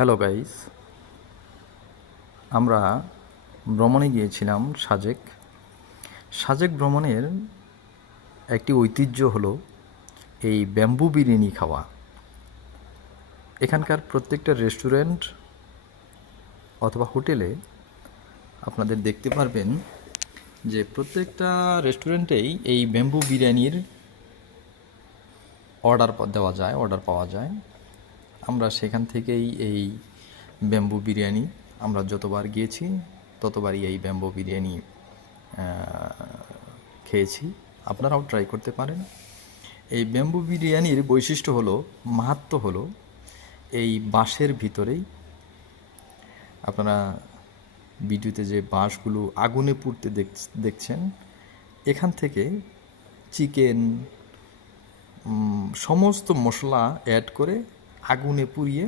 Hello guys, আমরা ভ্রমণে গিয়েছিলাম সাজেক। সাজেক ভ্রমণের একটি ঐতিহ্য হলো এই ব্যাম্বু বিরিয়ানি খাওয়া। এখানকার প্রত্যেকটা রেস্টুরেন্ট অথবা হোটেলে আপনাদের দেখতে পারবেন যে প্রত্যেকটা রেস্টুরেন্টেই এই ব্যাম্বু বিরিয়ানির অর্ডার পাওয়া যায়। আমরা সেখান থেকেই এই ব্যাম্বু বিরিয়ানি আমরা যতবার গিয়েছি ততবারই এই ব্যাম্বু বিরিয়ানি খেয়েছি। আপনারাও ট্রাই করতে পারেন। এই ব্যাম্বু বিরিয়ানির বৈশিষ্ট্য হলো, মাহাত্ম্য হলো এই বাঁশের ভিতরেই আপনারা ভিডিওতে যে বাঁশগুলো আগুনে পুড়তে দেখছেন, এখান থেকে চিকেন সমস্ত মশলা অ্যাড করে আগুনে পুড়িয়ে